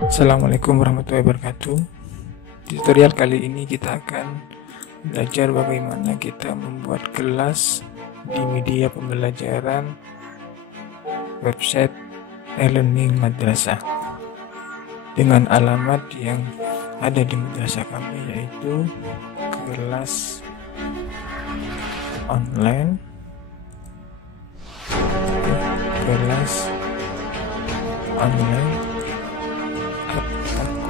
Assalamualaikum warahmatullahi wabarakatuh. Di tutorial kali ini kita akan belajar bagaimana kita membuat kelas di media pembelajaran website e-learning madrasah dengan alamat yang ada di madrasah kami, yaitu kelas online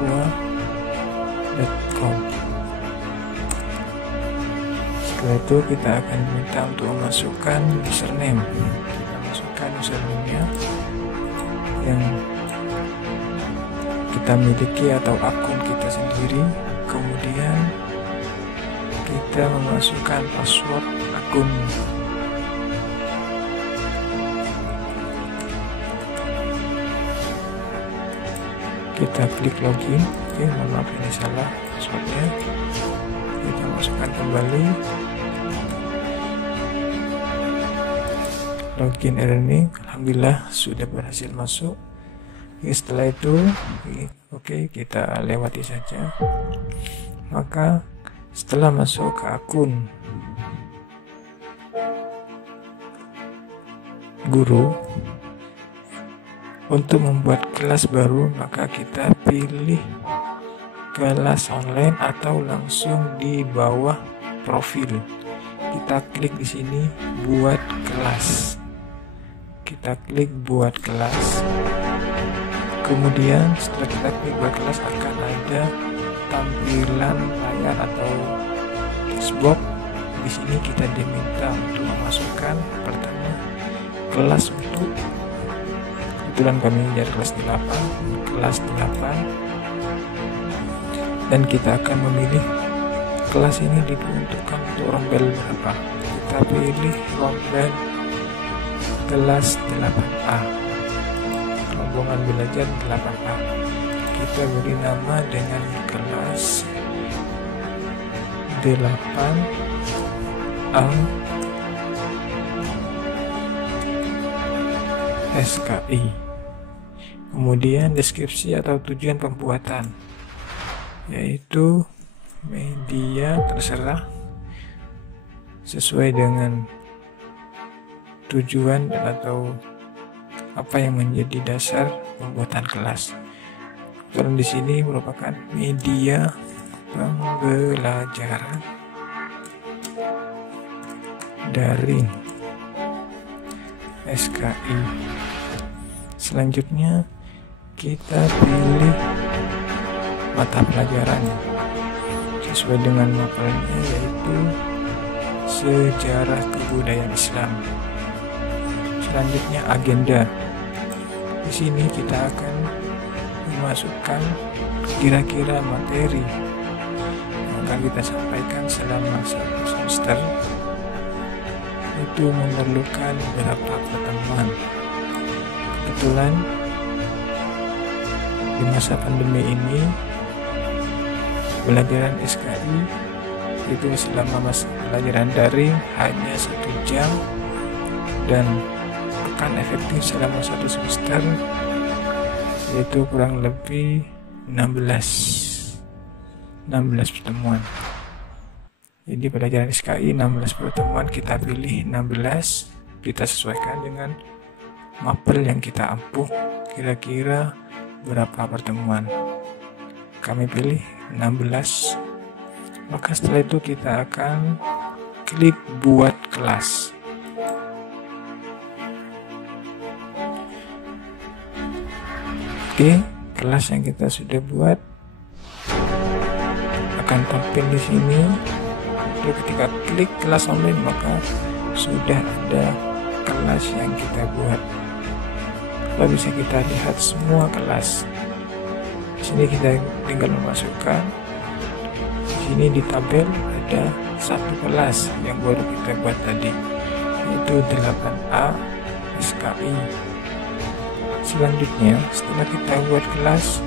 taqwa.com. Setelah itu kita akan diminta untuk memasukkan username. Kita masukkan username-nya yang kita miliki atau akun kita sendiri. Kemudian kita memasukkan password akun. Kita klik login. Oke, maaf ini salah passwordnya. Kita masukkan kembali. Login e-learning, alhamdulillah sudah berhasil masuk. Setelah itu, oke, kita lewati saja. Maka setelah masuk ke akun guru, untuk membuat kelas baru, maka kita pilih kelas online atau langsung di bawah profil. Kita klik di sini buat kelas. Kita klik buat kelas. Kemudian setelah kita klik buat kelas akan ada tampilan layar atau textbox. Di sini kita diminta untuk memasukkan pertama kelas untuk, kebetulan kami dari kelas 8, dan kita akan memilih kelas ini diperuntukkan untuk rombel berapa. Kita pilih rombel kelas 8A, rombongan belajar 8A. Kita beri nama dengan kelas 8A SKI. Kemudian deskripsi atau tujuan pembuatan, yaitu media terserah sesuai dengan tujuan atau apa yang menjadi dasar pembuatan kelas. Kemudian di sini merupakan media pembelajaran daring SKI. Selanjutnya kita pilih mata pelajaran sesuai dengan mapelnya, yaitu sejarah kebudayaan Islam. Selanjutnya agenda. Di sini kita akan memasukkan kira-kira materi yang akan kita sampaikan selama satu semester. Itu memerlukan beberapa pertemuan. Kebetulan di masa pandemi ini pelajaran SKI itu selama masa pelajaran daring hanya 1 jam, dan pekan efektif selama 1 semester yaitu kurang lebih 16 pertemuan. Jadi pelajaran SKI 16 pertemuan, kita pilih 16, kita sesuaikan dengan mapel yang kita ampuh, kira-kira berapa pertemuan. Kami pilih 16. Maka setelah itu kita akan klik buat kelas. Oke, kelas yang kita sudah buat akan tampil di sini. Lalu ketika klik kelas online, maka sudah ada kelas yang kita buat. Lalu bisa kita lihat semua kelas. Di sini kita tinggal memasukkan. Di sini di tabel ada 1 kelas yang baru kita buat tadi, yaitu 8A SKI. Selanjutnya, setelah kita buat kelas,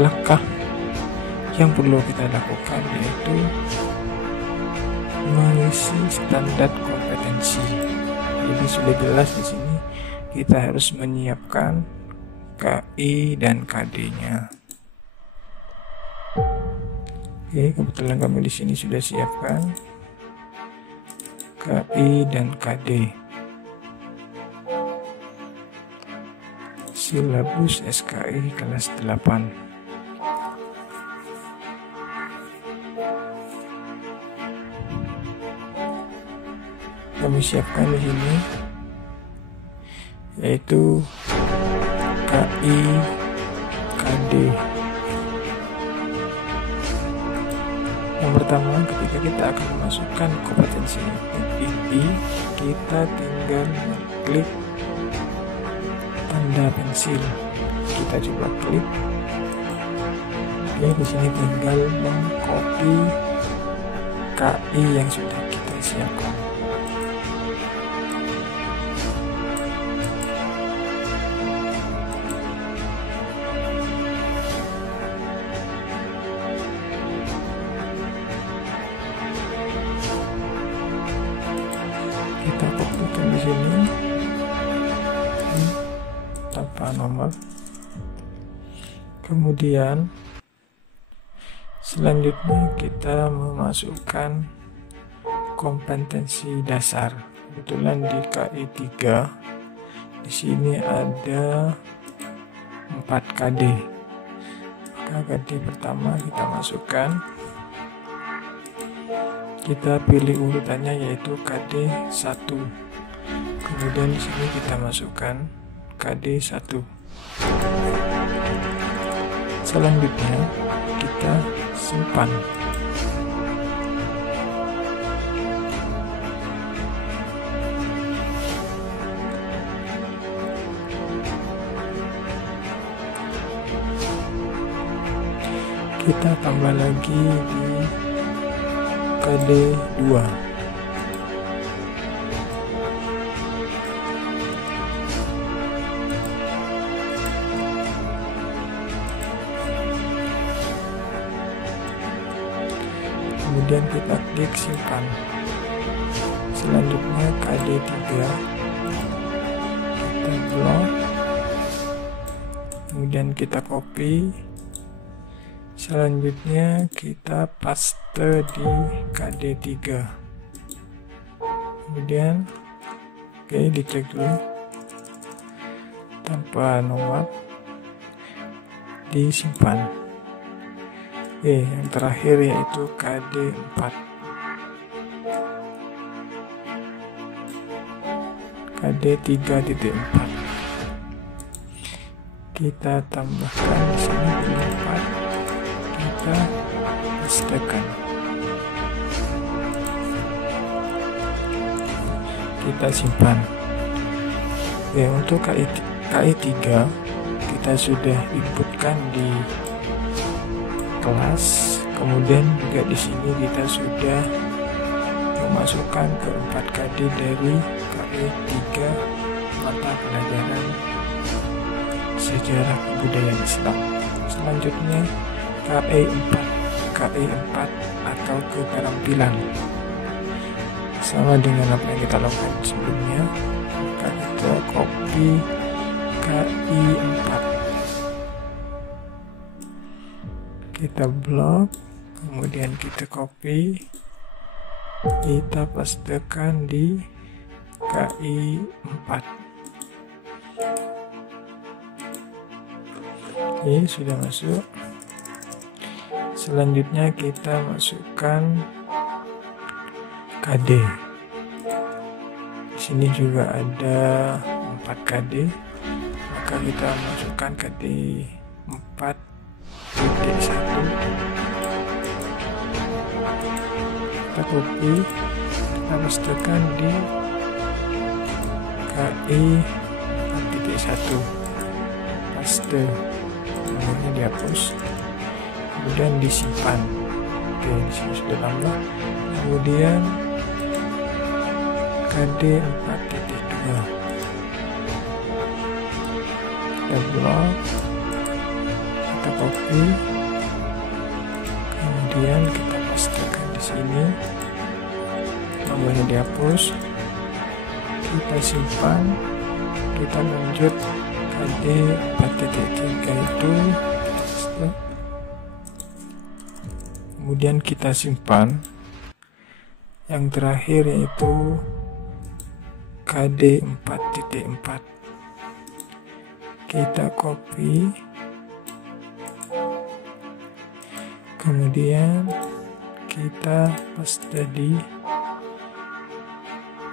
langkah yang perlu kita lakukan yaitu mengisi standar kompetensi. Jadi sudah jelas di sini kita harus menyiapkan KI dan KD-nya. Oke, kebetulan kami di sini sudah siapkan KI dan KD. Silabus SKI kelas 8. Kami siapkan di sini yaitu KI, KD. Yang pertama, ketika kita akan memasukkan kompetensi inti, kita tinggal klik tanda pensil. Kita coba klik. Oke, di sini tinggal mengcopy KI yang sudah kita siapkan. Kita kopikan di sini tanpa nomor. Kemudian selanjutnya kita memasukkan kompetensi dasar. Kebetulan di KI 3 di sini ada 4 KD. Maka KD pertama kita masukkan. Kita pilih urutannya yaitu KD 1. Kemudian di sini kita masukkan KD 1. Selanjutnya kita simpan. Kita tambah lagi di KD 2. Kemudian kita klik simpan. Selanjutnya KD 3 kita blok, kemudian kita copy. Selanjutnya kita paste di KD 3. Kemudian dicek dulu tanpa nomor, disimpan. Yang terakhir yaitu KD 4. KD 3.4. Kita tambahkan di sini 4. Kita pastekan. Kita simpan. Untuk KI 3 kita sudah inputkan di kelas. Kemudian juga di sini kita sudah memasukkan ke 4 KD dari KI 3 mata pelajaran sejarah kebudayaan Islam. Selanjutnya KI 4 atau keterampilan. Sama dengan apa yang kita lakukan sebelumnya, maka kita copy KI 4. Kita blok, kemudian kita copy, kita pastekan di KI 4. Oke, sudah masuk. Selanjutnya kita masukkan KD. Di sini juga ada 4 KD, maka kita masukkan KD 4.1. Kita copy, kita pastekan di KI 4.1. Paste, nomornya dihapus. Kemudian disimpan. Oke, di sini sudah tambah. Kemudian KD 4.2 kita blok, kita copy, kemudian kita pastekan di sini, nomornya dihapus. kita simpan, kita lanjut KD 4.3 itu, kemudian kita simpan. Yang terakhir yaitu KD 4.4, kita copy, kemudian kita paste di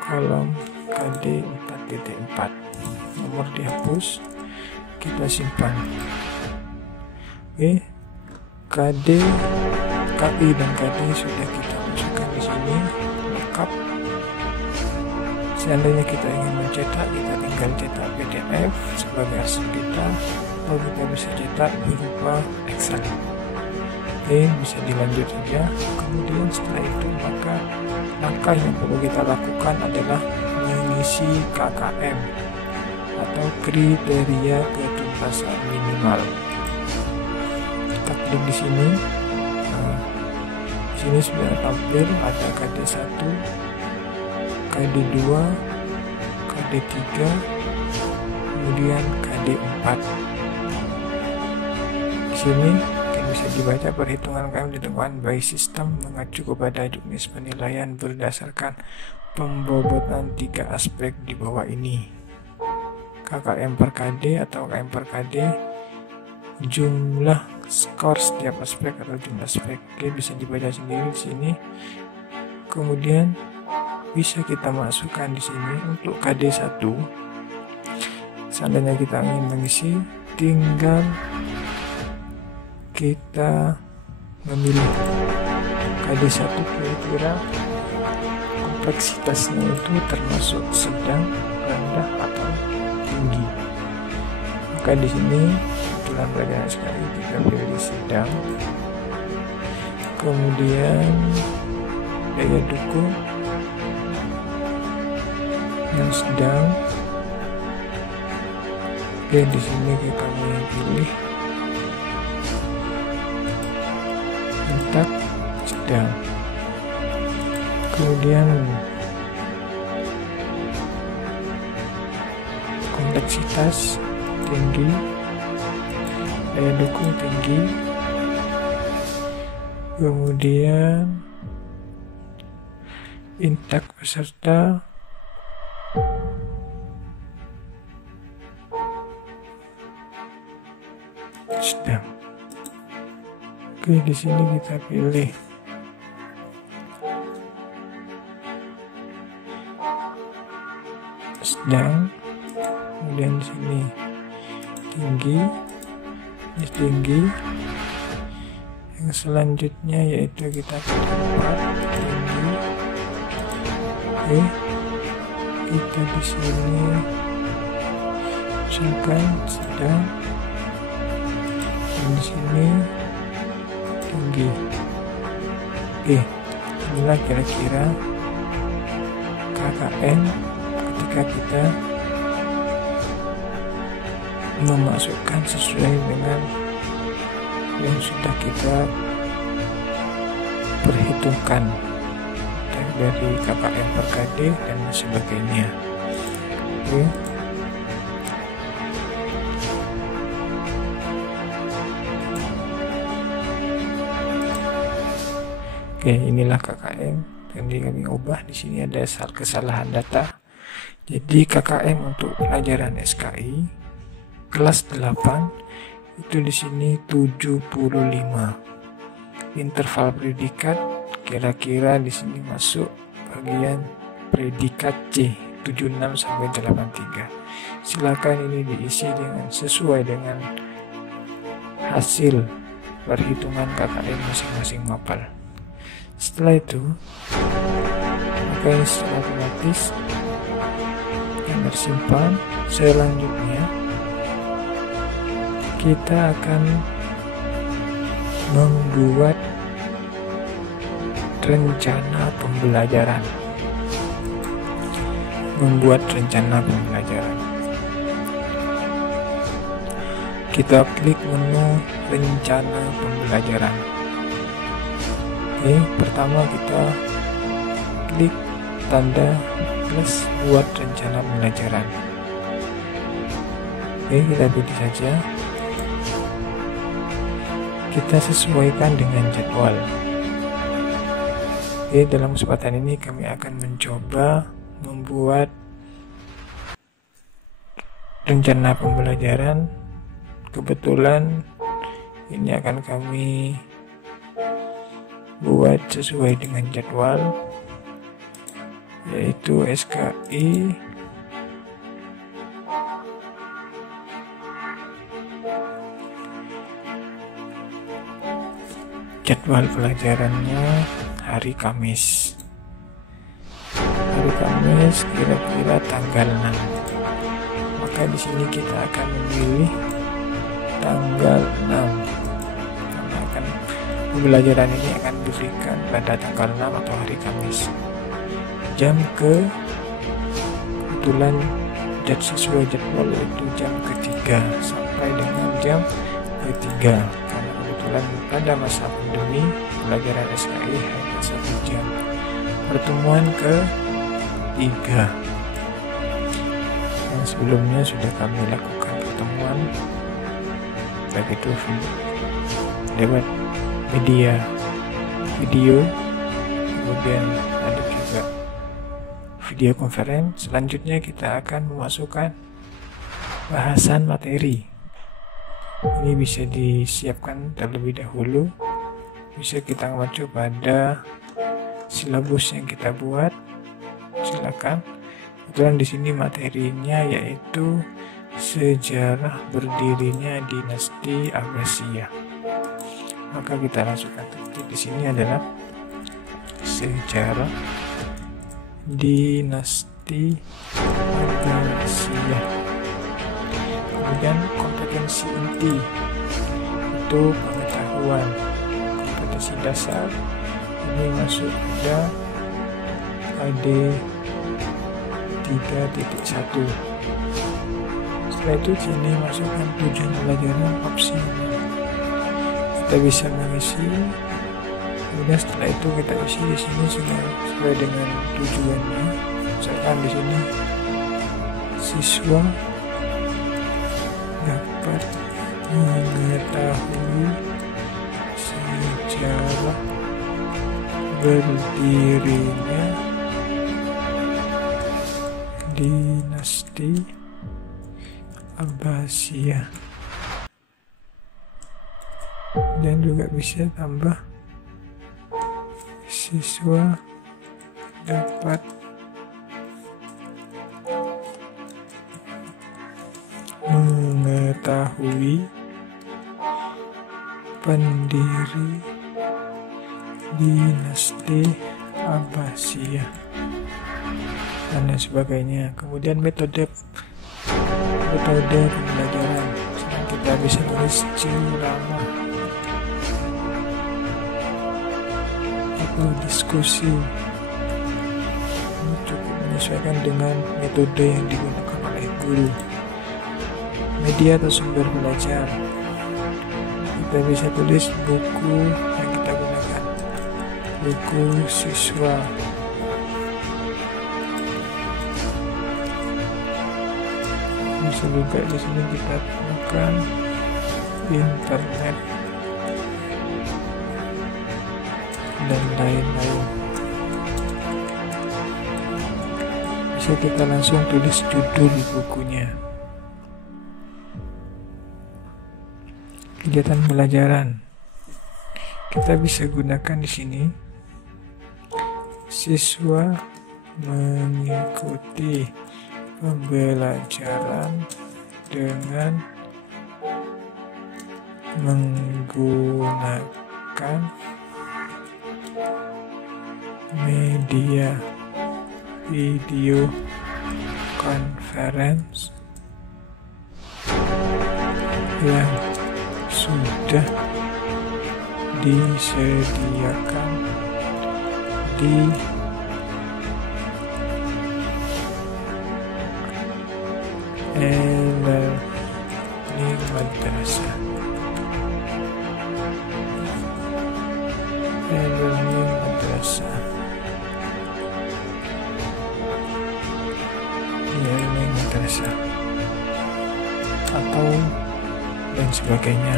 kolom KD 4.4, nomor dihapus, kita simpan. Oke, KD, KI dan KD sudah kita masukkan di sini, lengkap. Seandainya kita ingin mencetak, kita tinggal cetak PDF sebagai hasil kita, atau kita bisa cetak berupa Excel. Oke, bisa dilanjut saja. Kemudian setelah itu, maka langkah yang perlu kita lakukan adalah mengisi KKM atau kriteria ketuntasan minimal. Kita klik di sini. Di sini sudah tampil ada KD1, KD2, KD3, kemudian KD4. Di sini bisa dibaca perhitungan KM ditentukan by sistem mengacu kepada jenis penilaian berdasarkan pembobotan 3 aspek di bawah ini. KKM per KD atau KM per KD, jumlah skor setiap aspek atau jumlah aspek. Oke, bisa dibaca sendiri di sini. Kemudian bisa kita masukkan di sini untuk KD1. Seandainya kita ingin mengisi, tinggal kita memilih KD1 kira-kira kompleksitasnya itu termasuk sedang, rendah, atau tinggi. Maka di sini kebetulan pelajaran sekali kita pilih sedang. Kemudian daya dukung yang sedang. Oke, di sini kita pilih sedang. Kemudian kompleksitas tinggi, daya dukung tinggi, kemudian intak peserta, sedang. Oke, di sini kita pilih sedang, kemudian di sini tinggi, ini tinggi. Yang selanjutnya yaitu kita pilih 4, tinggi. Oke, kita di sini misalkan sedang, dan di sini tinggi. Oke, inilah kira-kira KKM ketika kita memasukkan sesuai dengan yang sudah kita perhitungkan dari KKM per KD dan sebagainya. Oke. Oke, inilah KKM yang kami ubah. Di sini ada kesalahan data. Jadi KKM untuk pelajaran SKI kelas 8 itu di sini 75. Interval predikat kira-kira di sini masuk bagian predikat C 76 sampai 83. Silakan ini diisi dengan sesuai dengan hasil perhitungan KKM masing-masing mapel. Setelah itu, maka ini secara otomatis yang tersimpan. Selanjutnya kita akan membuat rencana pembelajaran. Kita klik menu rencana pembelajaran. Oke, pertama kita klik tanda plus buat rencana pembelajaran. Oke, kita pilih saja. Kita sesuaikan dengan jadwal. Oke, dalam kesempatan ini kami akan mencoba membuat rencana pembelajaran. Kebetulan ini akan kami buat sesuai dengan jadwal, yaitu SKI jadwal pelajarannya hari Kamis. Hari Kamis kira-kira tanggal 6. Maka di sini kita akan memilih tanggal 6. Karena pembelajaran ini akan diberikan pada tanggal 6 atau hari Kamis. Jam kebetulan sesuai jadwal itu jam ketiga sampai dengan jam ketiga. Karena kebetulan pada masa pandemi pelajaran SKI hanya 1 jam. Pertemuan ke-3 yang sebelumnya sudah kami lakukan pertemuan baik itu lewat media video, kemudian ada juga video conference. Selanjutnya kita akan memasukkan bahasan materi. Ini bisa disiapkan terlebih dahulu, bisa kita mengacu pada silabus yang kita buat. Silakan. Kebetulan di sini materinya yaitu sejarah berdirinya dinasti Abbasiyah. Maka kita langsung ketik di sini adalah sejarah dinasti Abbasiyah. Kemudian kompetensi inti itu pengetahuan. Kompetensi dasar ini masuk pada AD 3.1. Setelah itu sini masukkan tujuan pelajaran opsi. Kita bisa mengisi. Kemudian setelah itu kita isi di sini sesuai dengan tujuannya. Misalkan di sini siswa dapat mengetahui sejarah berdirinya dinasti Abbasiyah. Dan juga bisa tambah siswa dapat mengetahui pendiri dinasti Abbasiyah dan lain sebagainya. Kemudian metode pembelajaran. Sekarang kita bisa tulis ceramah atau diskusi. Ini cukup menyesuaikan dengan metode yang digunakan oleh guru. Media atau sumber belajar, kita bisa tulis buku yang kita gunakan, buku siswa. Bisa juga di sini kita temukan internet dan lain-lain. Bisa kita langsung tulis judul bukunya. Kegiatan pelajaran kita bisa gunakan di sini. Siswa mengikuti pembelajaran dengan menggunakan media video conference yang sudah disediakan di e-learning madrasah. E-learning madrasah. bahasa atau dan sebagainya.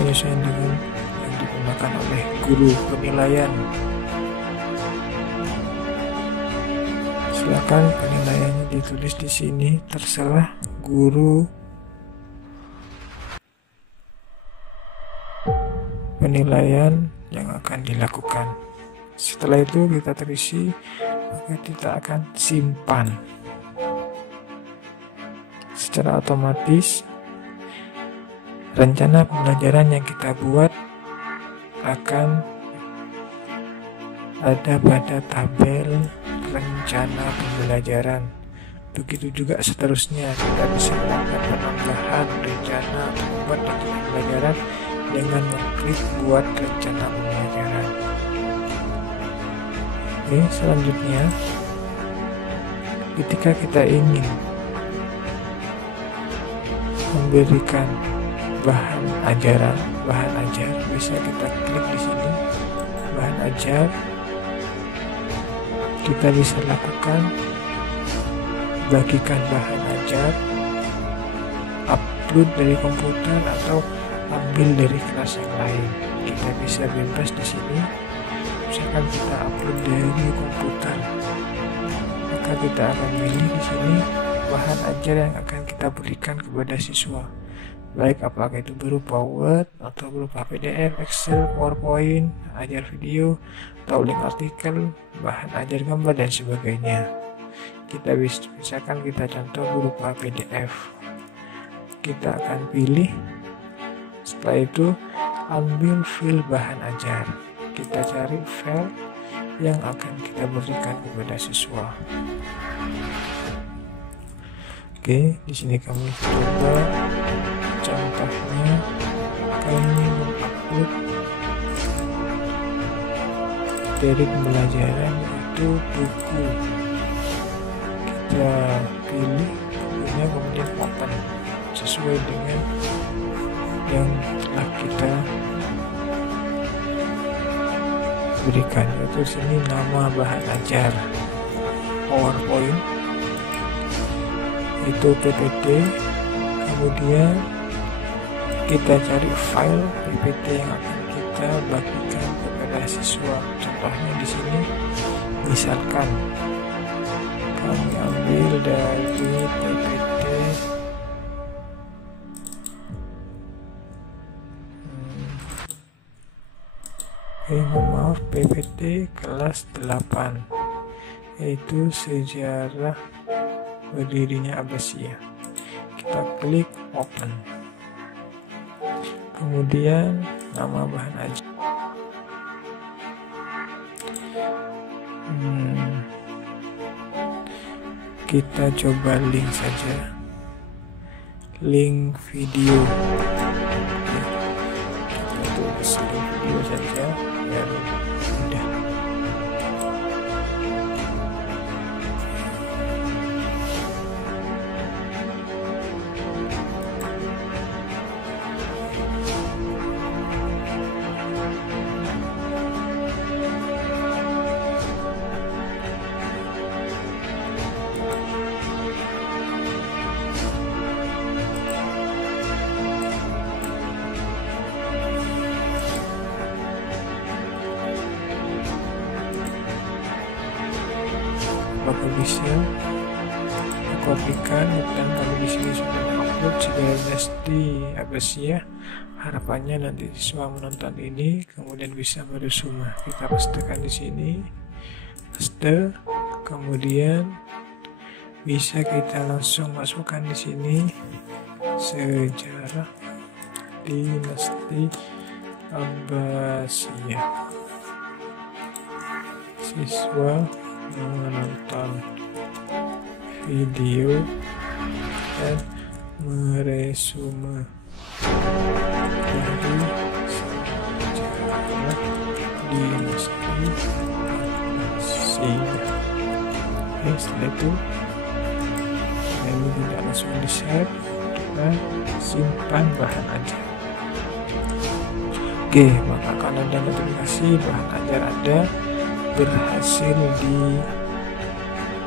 Menyesuaikan dengan yang digunakan oleh guru penilaian. Silakan penilaiannya ditulis di sini, terserah guru penilaian yang akan dilakukan. Setelah itu kita terisi, maka kita akan simpan. Secara otomatis rencana pembelajaran yang kita buat akan ada pada tabel rencana pembelajaran. Begitu juga seterusnya, kita bisa melakukan penambahan rencana atau membuat rencana pembelajaran dengan mengklik buat rencana pembelajaran. Oke, selanjutnya ketika kita ingin memberikan bahan ajar, bisa kita klik di sini bahan ajar. Kita bisa lakukan bagikan bahan ajar, upload dari komputer atau ambil dari kelas yang lain. Kita bisa bebas di sini. Misalkan kita upload dari komputer, maka kita akan pilih di sini bahan ajar yang akan kita berikan kepada siswa, baik apakah itu berupa Word atau berupa PDF, Excel, PowerPoint, ajar video, atau link artikel, bahan ajar gambar dan sebagainya. Kita misalkan kita contoh berupa PDF, kita akan pilih. Setelah itu ambil file bahan ajar, kita cari file yang akan kita berikan kepada siswa. Oke, di sini kami coba contohnya, kami mengupload materi pembelajaran itu buku. Kita pilih bukunya, kemudian open sesuai dengan yang telah kita berikan. Itu sini nama bahan ajar PowerPoint itu PPT. Kemudian kita cari file PPT yang akan kita bagikan kepada siswa. Contohnya di sini, misalkan kami ambil dari PPT PPT kelas 8, yaitu sejarah berdirinya Abbasiyah. Kita klik open, kemudian nama bahan ajar, kita coba link saja, link video. Kita tulis link video saja biar mudah. Apakah bisa kopikan, dan kalau di sini sudah upload sejarah dinasti Abbasiyah. Harapannya nanti siswa menonton ini kemudian bisa bersumah. Kita pastekan di sini, paste, kemudian bisa kita langsung masukkan di sini sejarah dinasti Abbasiyah. Siswa menonton video dan meresume dari sejarah dinasti Abbasiyah. Oke, setelah itu ini tidak langsung di save, kita simpan bahan ajar. Oke, maka akan ada notifikasi bahan ajar Anda berhasil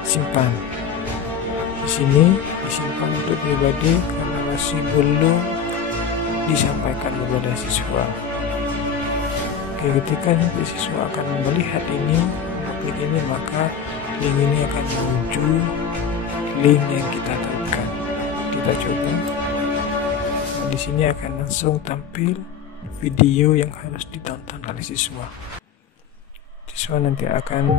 simpan. Di sini disimpan untuk pribadi karena masih belum disampaikan kepada siswa. Oke, ketika nanti siswa akan melihat ini, klik ini, maka link ini akan menuju link yang kita tautkan. Kita coba. Nah, di sini akan langsung tampil video yang harus ditonton oleh siswa. Siswa nanti akan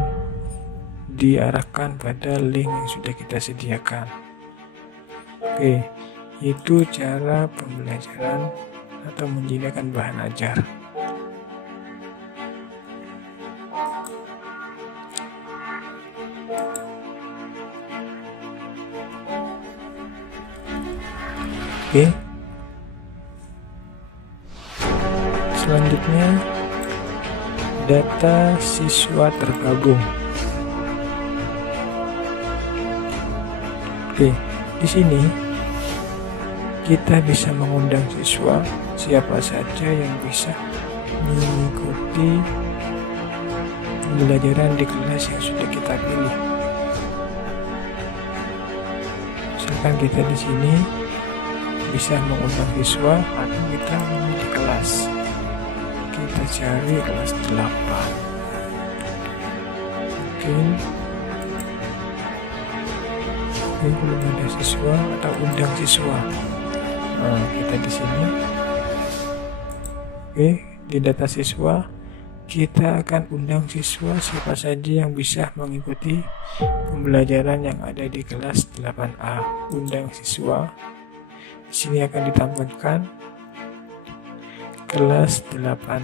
diarahkan pada link yang sudah kita sediakan. Oke, itu cara pembelajaran atau menyediakan bahan ajar. Oke, selanjutnya data siswa tergabung. Oke, di sini kita bisa mengundang siswa siapa saja yang bisa mengikuti pembelajaran di kelas yang sudah kita pilih. Misalkan kita di sini bisa mengundang siswa atau kita memilih kelas. Kita cari kelas 8. Mungkin belum ada siswa atau undang siswa. Nah, kita di sini. Oke, di data siswa kita akan undang siswa siapa saja yang bisa mengikuti pembelajaran yang ada di kelas 8A. Undang siswa. Di sini akan ditampilkan kelas 8.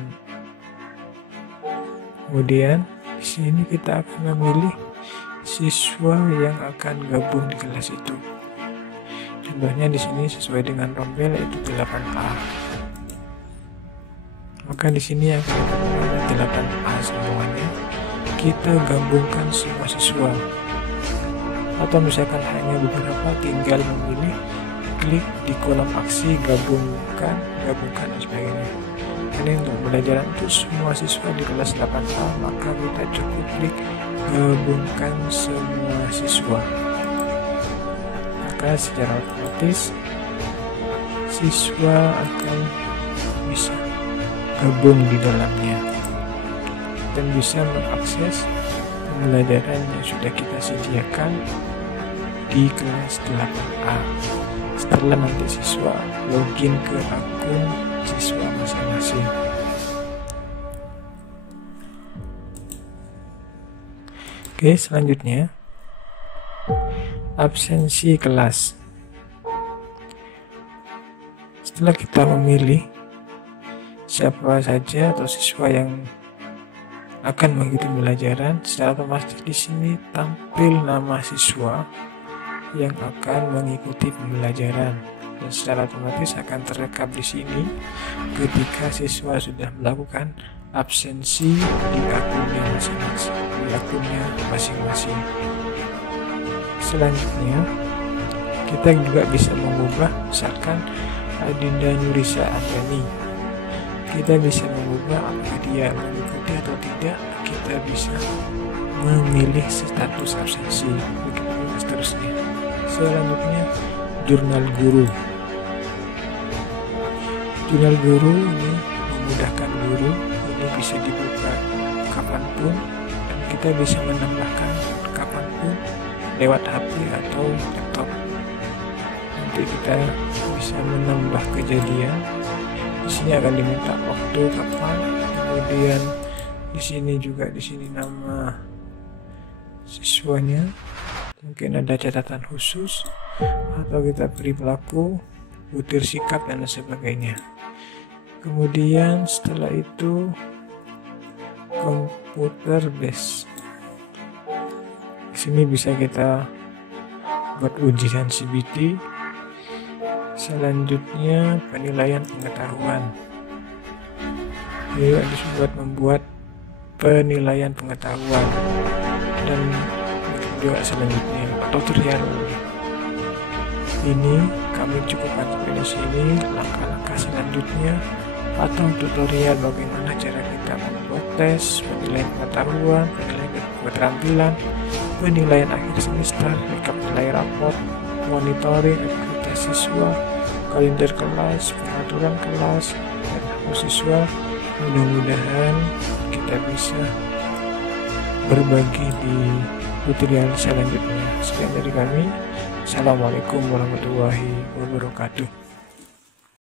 Kemudian di sini kita akan memilih siswa yang akan gabung di kelas itu. Contohnya di sini sesuai dengan rombel yaitu 8A. Maka di sini yang kita 8A semuanya kita gabungkan semua siswa. Atau misalkan hanya beberapa, tinggal memilih, klik di kolom aksi gabungkan dan sebagainya. Ini untuk pembelajaran untuk semua siswa di kelas 8A, maka kita cukup klik gabungkan semua siswa. Maka secara otomatis siswa akan bisa gabung di dalamnya dan bisa mengakses pembelajaran yang sudah kita sediakan di kelas 8A. Setelah nanti siswa login ke akun siswa masing-masing. Oke, selanjutnya absensi kelas. Setelah kita memilih siapa saja atau siswa yang akan mengikuti pembelajaran, secara otomatis di sini tampil nama siswa yang akan mengikuti pembelajaran dan secara otomatis akan terekam di sini ketika siswa sudah melakukan absensi di akunnya masing-masing. Selanjutnya kita juga bisa mengubah, misalkan Adinda Nurisa Andani, kita bisa mengubah apakah dia mengikuti atau tidak. Kita bisa memilih status absensi, begitu seterusnya. Selanjutnya jurnal guru. Jurnal guru ini memudahkan guru, ini bisa dibuka kapanpun dan kita bisa menambahkan kapanpun lewat HP atau laptop. Nanti kita bisa menambah kejadian. Di sini akan diminta waktu kapan, kemudian di sini juga nama siswanya, mungkin ada catatan khusus atau kita beri pelaku, butir sikap dan sebagainya. Kemudian setelah itu komputer base. Di sini bisa kita buat ujian CBT. Selanjutnya penilaian pengetahuan. Ini disebut membuat penilaian pengetahuan dan juga selanjutnya tutorial. Ini kami cukupkan sampai di sini. Langkah-langkah selanjutnya atau tutorial bagaimana cara kita membuat tes penilaian pengetahuan, penilaian keterampilan, penilaian akhir semester, rekap nilai raport, monitoring aktivitas siswa, kalender kelas, peraturan kelas, dan hapus siswa. Mudah-mudahan kita bisa berbagi di tutorial selanjutnya. Sekian dari kami. Assalamualaikum warahmatullahi wabarakatuh.